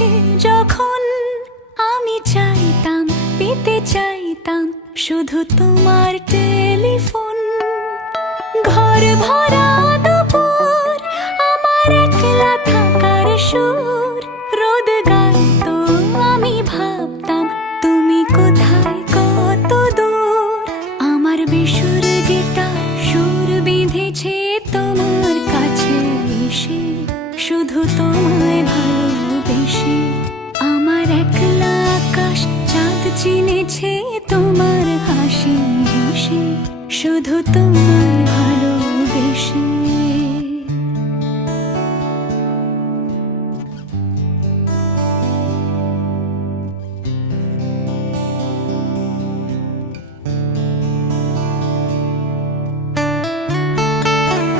কাছে যখন আমি চাইতাম, পেতে চাইতাম শুধু তোমার টেলিফোন। ঘর ভরা